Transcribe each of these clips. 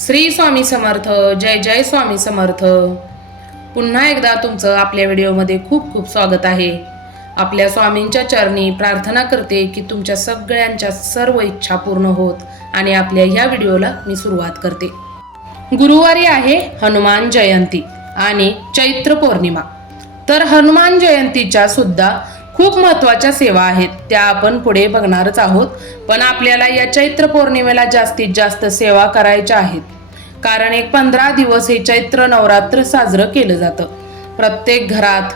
श्री स्वामी समर्थ. जय जय स्वामी समर्थ. पुन्हा एकदा तुमचं आपल्या व्हिडिओमध्ये खूप खूप स्वागत आहे. आपल्या स्वामींच्या चरणी प्रार्थना करते की तुमच्या सगळ्यांच्या सर्व इच्छा पूर्ण होत आणि आपल्या ह्या व्हिडिओला मी सुरुवात करते. गुरुवारी आहे हनुमान जयंती आणि चैत्र पौर्णिमा. तर हनुमान जयंतीच्या सुद्धा खूप महत्त्वाच्या सेवा आहेत, त्या आपण पुढे बघणारच आहोत. पण आपल्याला या चैत्र पौर्णिमेला जास्तीत जास्त सेवा करायच्या आहेत, कारण एक 15 दिवस हे चैत्र नवरात्र साजरं केलं जातं. प्रत्येक घरात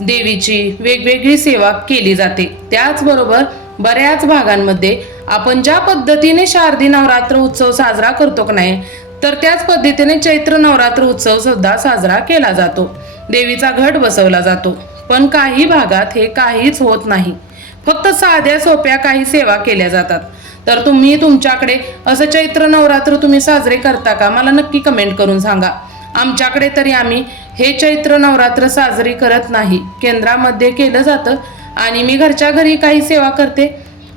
देवीची वेगवेगळी सेवा केली जाते. त्याचबरोबर बऱ्याच भागांमध्ये आपण ज्या पद्धतीने शारदी नवरात्र उत्सव साजरा करतो की नाही, तर त्याच पद्धतीने चैत्र नवरात्र उत्सव सुद्धा साजरा केला जातो. देवीचा घट बसवला जातो. पण काही भागात हे काहीच होत नाही, फक्त साध्या सोप्या काही सेवा केल्या जातात. तर तुम्ही तुमच्याकडे असं चैत्र नवरात्र तुम्ही साजरे करता का? मला नक्की कमेंट करून सांगा. आमच्याकडे तरी आम्ही हे चैत्र नवरात्र साजरे करत नाही, केंद्रामध्ये केलं जातं आणि मी घरच्या घरी काही सेवा करते.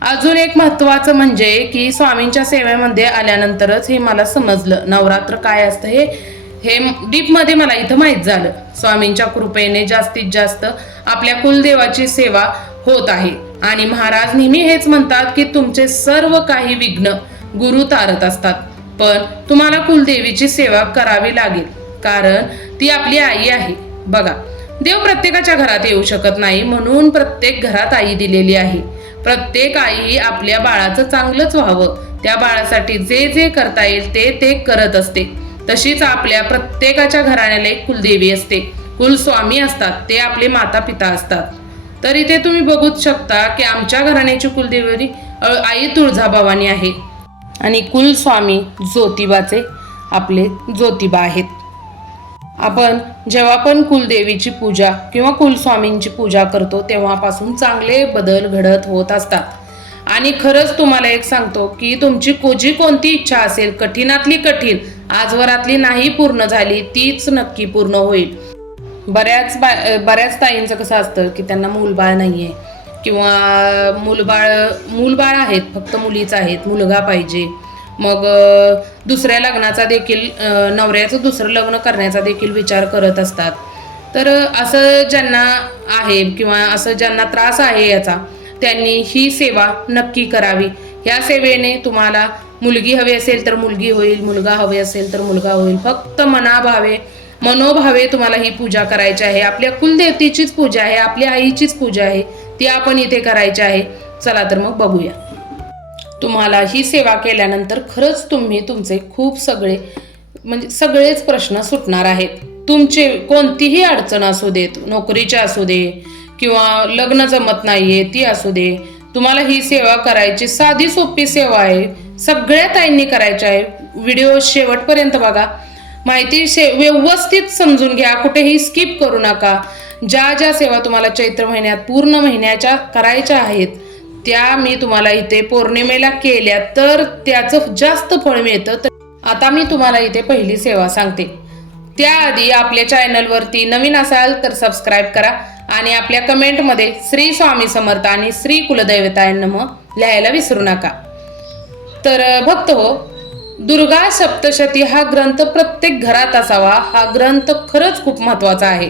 अजून एक महत्त्वाचं म्हणजे की स्वामींच्या सेवेमध्ये आल्यानंतरच हे मला समजलं नवरात्र काय असतं हे डीपमध्ये मला इथं माहीत झालं. स्वामींच्या कृपेने जास्तीत जास्त आपल्या कुलदेवाची सेवा होत आहे आणि महाराज नेहमी हेच म्हणतात की तुमचे सर्व काही विघ्न गुरु तारत असतात. पण तुम्हाला कुलदेवीची सेवा करावी लागेल, कारण ती आपली आई आहे. बघा, देव प्रत्येकाच्या घरात येऊ शकत नाही, म्हणून प्रत्येक घरात आई दिलेली आहे. प्रत्येक आई आपल्या बाळाचं चांगलंच व्हावं, त्या बाळासाठी जे जे करता येईल ते करत असते. तशीच आपल्या प्रत्येकाच्या घराण्याला एक कुलदेवी असते, कुलस्वामी असतात, ते आपले माता पिता असतात. तर इथे तुम्ही बघूच शकता की आमच्या घराण्याची कुलदेवी आई तुळजाभवानी आहे आणि कुलस्वामी ज्योतिबाचे आपले ज्योतिबा आहेत. आपण जेव्हा पण कुलदेवीची पूजा किंवा कुलस्वामींची पूजा करतो तेव्हापासून चांगले बदल घडत होत असतात. आणि खरंच तुम्हाला एक सांगतो की तुमची कोणती इच्छा असेल, कठीणातली कठीण, आजवरातली नाही पूर्ण झाली, तीच नक्की पूर्ण होईल. बऱ्याच ताईंचं कसं असतं की त्यांना मूलबाळ नाहीये किंवा मूलबाळ आहेत, फक्त मुलीच आहेत, मुलगा पाहिजे. मग दुसऱ्या लग्नाचा देखील, नवऱ्याचं दुसरं लग्न करण्याचा देखील विचार करत असतात. तर असं ज्यांना आहे किंवा असं ज्यांना त्रास आहे याचा, त्यांनी ही सेवा नक्की करावी. ह्या सेवेने तुम्हाला मुलगी हवी असेल तर मुलगी होईल, मुलगा हवे असेल तर मुलगा होईल. फक्त मनोभावे तुम्हाला ही पूजा करायची आहे. आपल्या कुलदेवतेचीच पूजा आहे, आपल्या आईचीच पूजा आहे, ती आपण इथे करायची आहे. चला तर मग बघूया. तुम्हाला ही सेवा केल्यानंतर खरंच तुमचे खूप सगळेच प्रश्न सुटणार आहेत. तुमचे कोणतीही अडचण असू देत, नोकरीची असू दे किंवा लग्न जमत नाहीये ती असू दे, तुम्हाला ही सेवा करायची. साधी सोपी सेवा आहे, सगळ्या ताईंनी करायची आहे. व्हिडिओ शेवटपर्यंत बघा, माहिती व्यवस्थित समजून घ्या, कुठेही स्किप करू नका. ज्या सेवा तुम्हाला चैत्र महिन्यात पूर्ण महिन्याच्या करायच्या आहेत त्या मी तुम्हाला इथे पौर्णिमेला केल्या तर त्याचं जास्त फळ मिळतं. तर आता मी तुम्हाला इथे पहिली सेवा सांगते. त्याआधी आपल्या चॅनलवरती नवीन असाल तर सबस्क्राईब करा आणि आपल्या कमेंटमध्ये श्री स्वामी समर्थ आणि श्री कुलदैवताय नमः लिहायला विसरू नका. तर भक्त हो, दुर्गा सप्तशती हा ग्रंथ प्रत्येक घरात असावा. हा ग्रंथ खरंच खूप महत्वाचा आहे.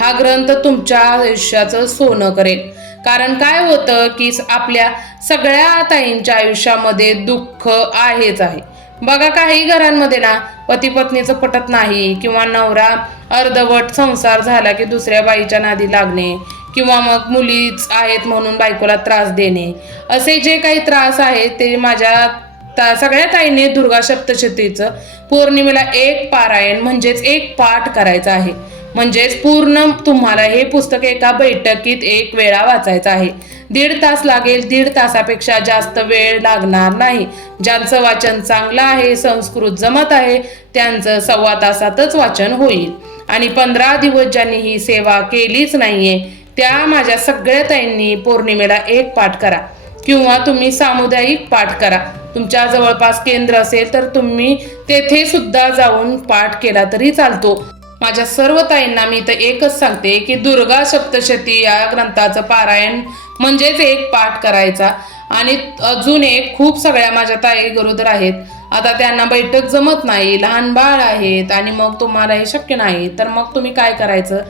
हा ग्रंथ तुमच्या आयुष्याचं सोनं करेल. कारण काय होतं की आपल्या सगळ्या ताईंच्या आयुष्यामध्ये दुःख आहेच आहे. बघा, काही घरांमध्ये ना पती पत्नीचं पटत नाही किंवा नवरा अर्धवट संसार झाला की दुसऱ्या बाईच्या नादी लागणे किंवा मग मुलीच आहेत म्हणून बायकोला त्रास देणे, असे जे काही त्रास आहेत ते माझ्या सगळ्या ताईंनी दुर्गा सप्तशतीचं पौर्णिमेला एक पारायण म्हणजेच एक पाठ करायचा आहे. म्हणजेच पूर्ण तुम्हाला हे पुस्तक एका बैठकीत एक वेळा वाचायचं आहे. 1.5 तास लागेल, 1.5 तासापेक्षा जास्त वेळ लागणार नाही. ज्यांचं वाचन चांगलं आहे, संस्कृत जमत आहे, त्यांचं 1.25 तासातच वाचन होईल. आणि 15 दिवस ज्यांनी ही सेवा केलीच नाहीये त्या माझ्या सगळ्या ताईंनी पौर्णिमेला एक पाठ करा किंवा तुम्ही सामुदायिक पाठ करा. तुमच्या जवळपास केंद्र असेल तर तुम्ही तेथे सुद्धा जाऊन पाठ केला तरी चालतो. माझ्या सर्व ताईंना मी तर एकच सांगते की दुर्गा सप्तशती या ग्रंथाचं पारायण म्हणजेच एक पाठ करायचा. आणि अजून एक, खूप सगळ्या माझ्या ताई गरोदर आहेत, आता त्यांना बैठक जमत नाही, लहान बाळ आहेत आणि मग तुम्हाला हे शक्य नाही, तर मग तुम्ही काय करायचं,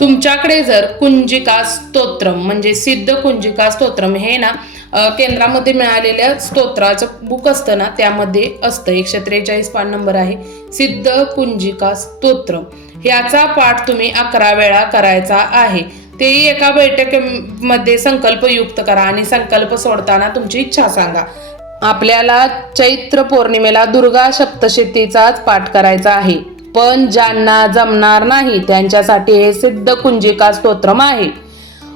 तुमच्याकडे जर कुंजिका स्तोत्रम म्हणजे सिद्ध कुंजिका स्तोत्रम हे ना केंद्रामध्ये मिळालेल्या स्तोत्राचं बुक असतं ना, त्यामध्ये असतं. 143 पान नंबर आहे सिद्ध कुंजिका स्तोत्रम. ह्याचा पाठ तुम्ही 11 वेळा करायचा आहे. तेही एका बैठकीमध्ये संकल्पयुक्त करा आणि संकल्प सोडताना तुमची इच्छा सांगा. आपल्याला चैत्र पौर्णिमेला दुर्गा सप्तशतीचाच पाठ करायचा आहे, पण ज्यांना जमणार नाही त्यांच्यासाठी हे सिद्ध कुंजिका स्तोत्रम आहे.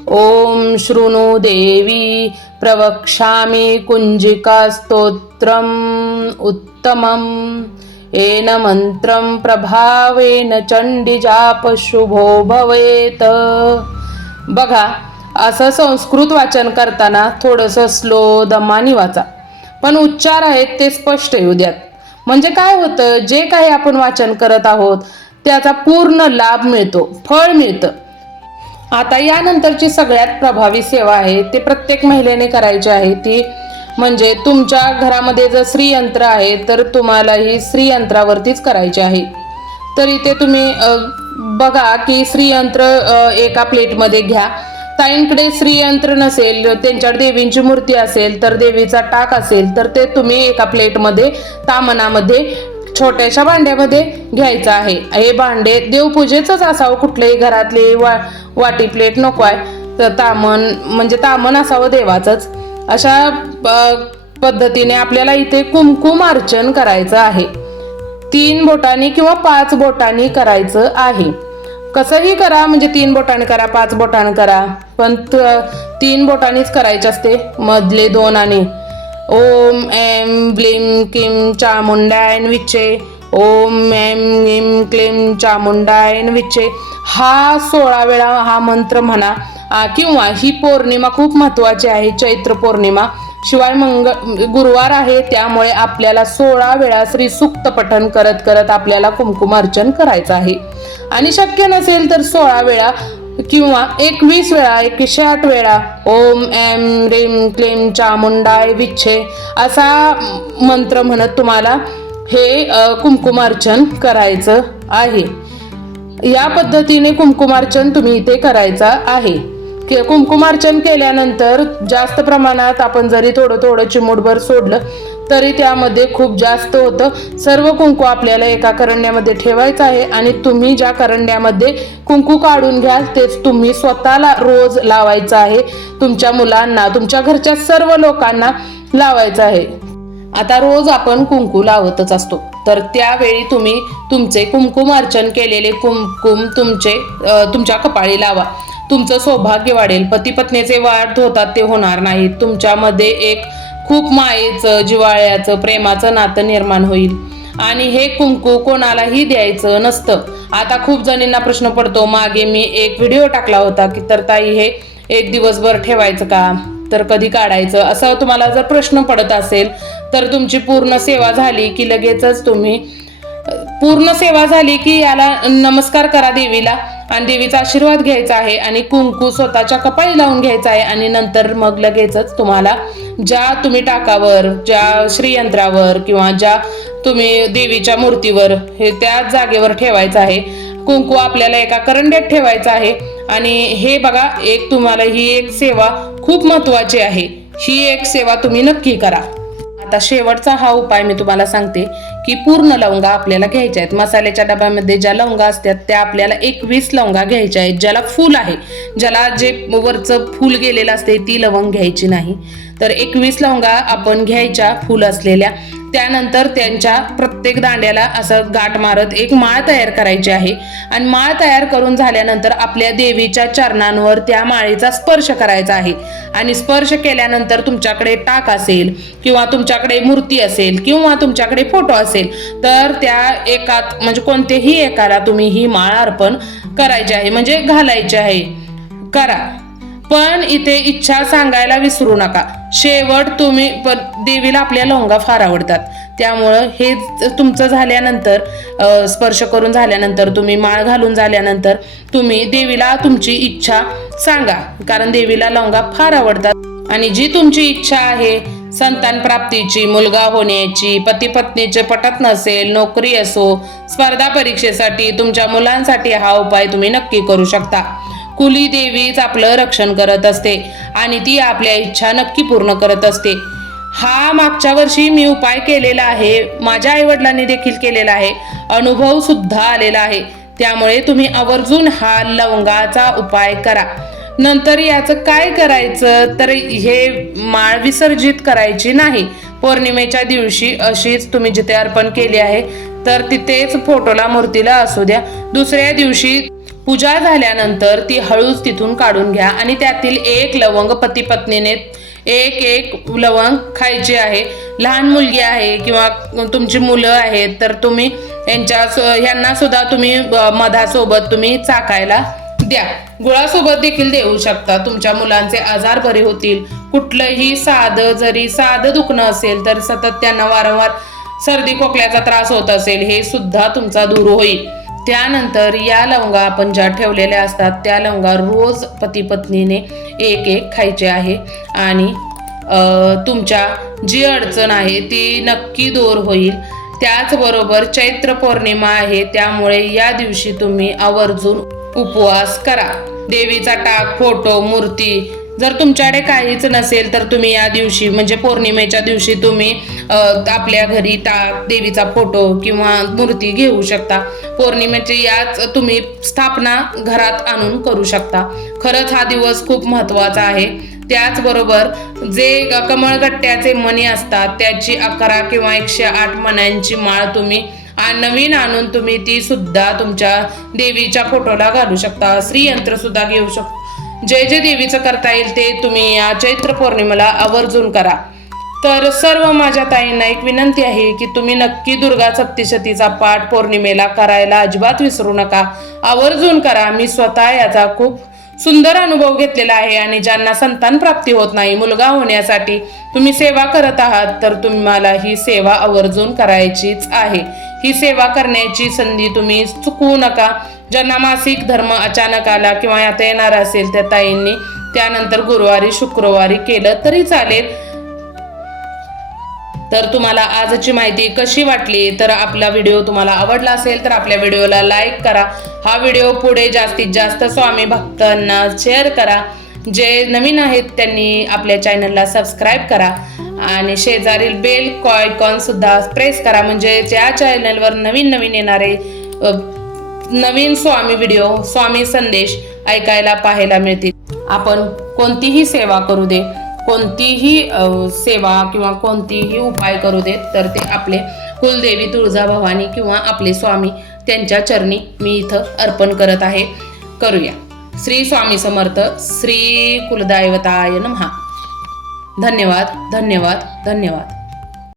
ओम शृणु देवी प्रवक्ष्यामि कुंजिका स्तोत्रम उत्तमम येन मंत्रम प्रभावेन चंडी जाप शुभो भवेत. बघा, असं संस्कृत वाचन करताना थोडंसं स्लो दमानी वाचा, पण उच्चार आहेत ते स्पष्ट येऊ द्यात. म्हणजे काय होतं, जे काही आपण वाचन करत आहोत त्याचा पूर्ण लाभ मिळतो, फळ मिळतं. आता यानंतरची सगळ्यात प्रभावी सेवा आहे ते प्रत्येक महिलेने करायची आहे. ती म्हणजे तुमच्या घरामध्ये जर श्रीयंत्र आहे तर तुम्हाला ही श्रीयंत्रावरतीच करायची आहे. तर इथे तुम्ही बघा की श्रीयंत्र एका प्लेटमध्ये घ्या. ताईंकडे श्रीयंत्र नसेल, त्यांच्याकडे देवींची मूर्ती असेल तर देवीचा टाक असेल तर ते तुम्ही एका प्लेटमध्ये तामनामध्ये छोट्याशा भांड्यामध्ये घ्यायचं आहे. हे भांडे देवपूजेचंच असावं, कुठल्याही घरातली वाटी प्लेट नको आहे. तर तामन म्हणजे तामन असावं देवाचंच. अशा पद्धतीने आपल्याला इथे कुंकुम अर्चन करायचं आहे. 3 बोटांनी किंवा 5 बोटांनी करायचं आहे. कसंही करा, म्हणजे 3 बोटांनी करा, 5 बोटांनी करा, पण 3 बोटांनीच करायचे असते, मधले 2 आणि. ओम ऐं ब्लीं क्लीं चामुंडायन विचे, ओम ऐं ग्लीं क्लीं चामुंडायन विचे. हा 16 वेळा हा मंत्र म्हणा. किंवा ही पौर्णिमा खूप महत्वाची आहे, चैत्र पौर्णिमा. शिवाय गुरुवार आहे, त्यामुळे आपल्याला 16 वेळा श्री सूक्त पठण करत करत आपल्याला कुंकुम अर्चन करायचं आहे. आणि शक्य नसेल तर 16 वेळा किंवा 21 वेळा, 108 वेळा ओम ऐं ह्रीं क्लीं चामुंडाय विच्छे असा मंत्र म्हणत तुम्हाला हे कुंकुमार्चन करायचं आहे. या पद्धतीने कुंकुमार्चन तुम्ही इथे करायचं आहे. कुंकुमार्चन केल्यानंतर जास्त प्रमाणात आपण जरी थोडं थोडं चिमूटभर सोडलं तरी त्यामध्ये खूप जास्त होतं. सर्व कुंकू आपल्याला एका करंड्यामध्ये ठेवायचं आहे आणि तुम्ही ज्या करंड्यामध्ये कुंकू काढून घ्याल तेच तुम्ही स्वतःला रोज लावायचं आहे. तुमच्या मुलांना, तुमच्या घरच्या सर्व लोकांना लावायचं आहे. आता रोज आपण कुंकू लावतच असतो, तर त्यावेळी तुम्ही तुमचे कुंकुम अर्चन केलेले कुंकुम तुमच्या कपाळी लावा. तुमचं सौभाग्य वाढेल. पती पत्नीचे वाद होतात ते होणार नाहीत. तुमच्यामध्ये एक खूप मायेचं, जिव्हाळ्याचं, प्रेमाचं नातं निर्माण होईल. आणि हे कुंकू कोणालाही द्यायचं नसतं. आता खूप जणींना प्रश्न पडतो, मागे मी एक व्हिडिओ टाकला होता की तर ताई हे 1 दिवसभर ठेवायचं का, तर कधी काढायचं, असं तुम्हाला जर प्रश्न पडत असेल तर तुमची पूर्ण सेवा झाली की लगेचच तुम्ही पूर्ण सेवा झाली की याला नमस्कार करा देवीला आणि देवीचा आशीर्वाद घ्यायचा आहे आणि कुंकू स्वतःच्या कपाळी लावून घ्यायचा आहे. आणि नंतर मग लगेचच तुम्हाला ज्या तुम्ही टाकावर, ज्या श्रीयंत्रावर किंवा ज्या तुम्ही देवीच्या मूर्तीवर हे त्याच जागेवर ठेवायचं आहे. कुंकू आपल्याला एका करंड्यात ठेवायचं आहे. आणि हे बघा, एक तुम्हाला ही एक सेवा खूप महत्वाची आहे. ही एक सेवा तुम्ही नक्की करा. आता शेवटचा हा उपाय मी तुम्हाला सांगते की पूर्ण लवंगा आपल्याला घ्यायच्या आहेत. मसाल्याच्या डब्यामध्ये ज्या लवंगा असतात त्या आपल्याला 21 लवंगा घ्यायच्या आहेत. ज्याला फूल आहे, ज्याला जे वरचं फूल गेलेलं असते ती लवंग घ्यायची नाही. तर 21 लवंगा आपण घ्यायच्या फूल असलेल्या. त्यानंतर त्यांच्या प्रत्येक दांड्याला असं गाठ मारत एक माळ तयार करायची आहे. आणि माळ तयार करून झाल्यानंतर आपल्या देवीच्या चरणांवर त्या माळेचा स्पर्श करायचा आहे. आणि स्पर्श केल्यानंतर तुमच्याकडे टाक असेल किंवा तुमच्याकडे मूर्ती असेल किंवा तुमच्याकडे फोटो असेल तर त्या एकात म्हणजे कोणतेही एकाला तुम्ही ही माळ अर्पण करायची आहे, म्हणजे घालायची आहे. करा, पण इथे इच्छा सांगायला विसरू नका. शेवट तुम्ही देवीला आपल्या लवंगा फार आवडतात, त्यामुळं हे तुमचं झाल्यानंतर स्पर्श करून झाल्यानंतर तुम्ही माळ घालून झाल्यानंतर तुम्ही देवीला तुमची इच्छा सांगा, कारण देवीला लवंगा फार आवडतात. आणि जी तुमची इच्छा आहे संतान प्राप्तीची, मुलगा होण्याची, पती पत्नीचे पटत नसेल, नोकरी असो, स्पर्धा परीक्षेसाठी, तुमच्या मुलांसाठी हा उपाय तुम्ही नक्की करू शकता. कुली देवीच आपलं रक्षण करत असते आणि ती आपल्या इच्छा नक्की पूर्ण करत असते. हा मागच्या वर्षी मी उपाय केलेला आहे, माझ्या आईवडिलांनी देखील केलेला आहे, अनुभव सुद्धा आलेला आहे. त्यामुळे तुम्ही आवर्जून हा लवंगाचा उपाय करा. नंतर याचं काय करायचं तर हे माळ विसर्जित करायची नाही. पौर्णिमेच्या दिवशी अशीच तुम्ही जिथे अर्पण केली आहे तर तिथेच फोटोला मूर्तीला असू द्या. दुसऱ्या दिवशी पूजा झाल्यानंतर ती हळूच तिथून काढून घ्या आणि त्यातील एक लवंग पती पत्नीने एक लवंग खायचे आहे. लहान मुलगी आहे किंवा तुमची मुलं आहेत तर तुम्ही ह्यांना सुद्धा तुम्ही मधासोबत तुम्ही चाकायला द्या. गुळासोबत देखील देऊ शकता. तुमच्या मुलांचे आजार बरे होतील. कुठलंही जरी साधं दुखणं असेल तर सतत त्यांना वारंवार सर्दी खोकल्याचा त्रास होत असेल हे सुद्धा तुमचा दूर होईल. त्यानंतर या लवंगा आपण ज्या ठेवलेल्या असतात त्या लवंगा रोज पती पत्नीने एक खायचे आहे आणि तुमच्या जी अडचण आहे ती नक्की दूर होईल. त्याचबरोबर चैत्र पौर्णिमा आहे त्यामुळे या दिवशी तुम्ही आवर्जून उपवास करा. देवीचा टाक, फोटो, मूर्ती जर तुमच्याकडे काहीच नसेल तर तुम्ही या दिवशी म्हणजे पौर्णिमेच्या दिवशी तुम्ही आपल्या घरी टाक, देवीचा फोटो किंवा मूर्ती घेऊ शकता. पौर्णिमेची याच तुम्ही स्थापना घरात आणून करू शकता. खरंच हा दिवस खूप महत्त्वाचा आहे. त्याचबरोबर जे कमळगट्ट्याचे मणी असतात त्याची 11 किंवा 108 मण्यांची माळ तुम्ही नवीन आणून तुम्ही ती सुद्धा तुमच्या देवीच्या फोटोला घालू शकता. श्रीयंत्र सुद्धा घेऊ शकता. जे देवीचं करता येईल ते तुम्ही या चैत्र पौर्णिमेला आवर्जून करा. तर सर्व माझ्या ताईंना एक विनंती आहे की तुम्ही नक्की दुर्गा सप्तशतीचा पाठ पौर्णिमेला करायला अजिबात विसरू नका. आवर्जून करा. मी स्वतः याचा खूप सुंदर अनुभव घेतलेला आहे आणि ज्यांना संतान प्राप्ती होत नाही, मुलगा होण्यासाठी तुम्ही सेवा करत आहात तर तुम्हाला ही सेवा आवर्जून करायचीच आहे. ही सेवा करण्याची संधी तुम्ही चुकवू नका. ज्यांना मासिक धर्म अचानक आला किंवा आता येणार असेल त्या ताईंनी त्यानंतर गुरुवारी शुक्रवारी केलं तरी चालेल. तर तुम्हाला आजची माहिती कशी वाटली तर आपला व्हिडिओ तुम्हाला आवडला असेल तर आपल्या व्हिडिओला लाईक करा. हा व्हिडिओ पुढे जास्तीत जास्त स्वामी भक्तांना शेअर करा. जे नवीन आहेत त्यांनी आपल्या चॅनलला सबस्क्राईब करा आणि शेजारील बेल आयकॉन सुद्धा प्रेस करा म्हणजे त्या चॅनलवर नवीन येणारे नवीन स्वामी व्हिडिओ, स्वामी संदेश ऐकायला पाहायला मिळतील. आपण कोणतीही सेवा करू दे, कोणतीही सेवा किंवा कोणतीही उपाय करू देत तर ते आपले कुलदेवी तुळजाभवानी किंवा आपले स्वामी त्यांच्या चरणी मी इथं अर्पण करत आहे. करूया. श्री स्वामी समर्थ. श्री कुलदैवताय नमः. धन्यवाद.